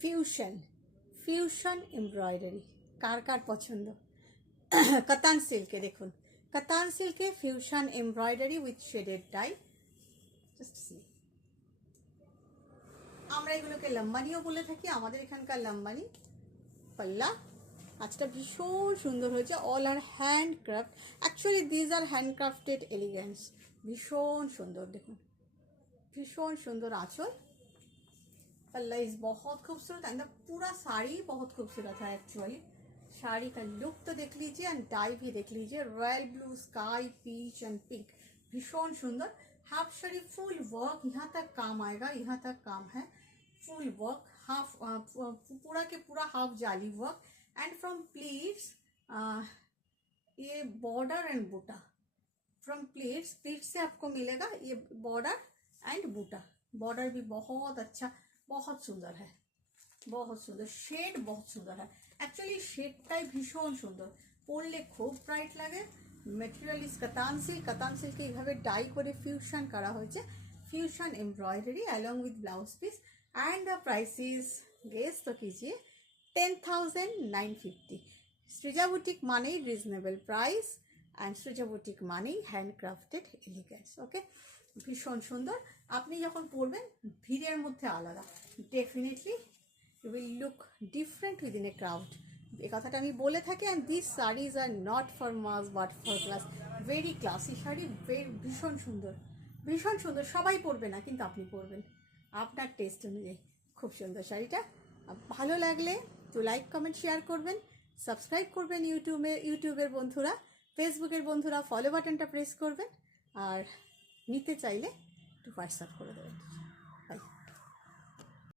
Fusion fusion embroidery কার কার পছন্দ। কাতান সিল্কে দেখুন, কাতান সিল্কে fusion embroidery with shaded dye. Just see, আমরা এগুলোকে লম্বানিও বলে থাকি, আমাদের এখানকার লম্বানি। পাল্লা আজটা ভীষণ সুন্দর হয়েছে, all are handcraft. Actually these are handcrafted elegance. ভীষণ সুন্দর দেখুন, भीषण सुंदर आंचल। पल्ला इज बहुत खूबसूरत एंड पूरा साड़ी बहुत खूबसूरत है। एक्चुअली साड़ी का लुक तो देख लीजिए एंड डाई भी देख लीजिए, royal blue sky peach and pink, भीषण सुंदर। हाफ साड़ी फुल वर्क, यहाँ तक काम आएगा, यहाँ तक काम है, फुल वर्क, हाफ पूरा के पूरा हाफ जाली वर्क एंड फ्रॉम प्लीट्स ये बॉर्डर एंड बूटा। फ्रॉम प्लीट्स से आपको मिलेगा ये बॉर्डर एंड बूटा। बॉर्डर भी बहुत अच्छा, बहुत सुंदर है, बहुत सुंदर शेड, बहुत सुंदर है। एक्चुअली शेडटाई भीषण सुंदर, पड़ले खूब ब्राइट लागे। Material is katan silk, katan silk এইভাবে ডাই করে ফিউশন করা হয়েছে, fusion embroidery along with blouse piece. And the price is, guess तो कीजिए, 10,950। सृजा बुटीक माने reasonable price and Srija boutique माने हैंडक्राफ्टेड एलिगेंस। ओके, भीषण सुंदर। আপনি যখন পরবেন ভিড়ের মধ্যে আলাদা, definitely you will look different within a crowd, এই কথাটা আমি বলে থাকি। And this saris are not for mass but for class, very classy sari, ভীষণ সুন্দর, ভীষণ সুন্দর। সবাই পরবে না, কিন্তু আপনি পরবেন আপনার টেস্ট অনুযায়ী। খুব সুন্দর শাড়িটা। ভালো লাগলে তো লাইক কমেন্ট শেয়ার করবেন, সাবস্ক্রাইব করবেন ইউটিউবের বন্ধুরা, ফেসবুকের বন্ধুরা ফলো বাটনটা প্রেস করবেন, আর নিতে চাইলে একটু হোয়াটসঅ্যাপ করে দেবেন।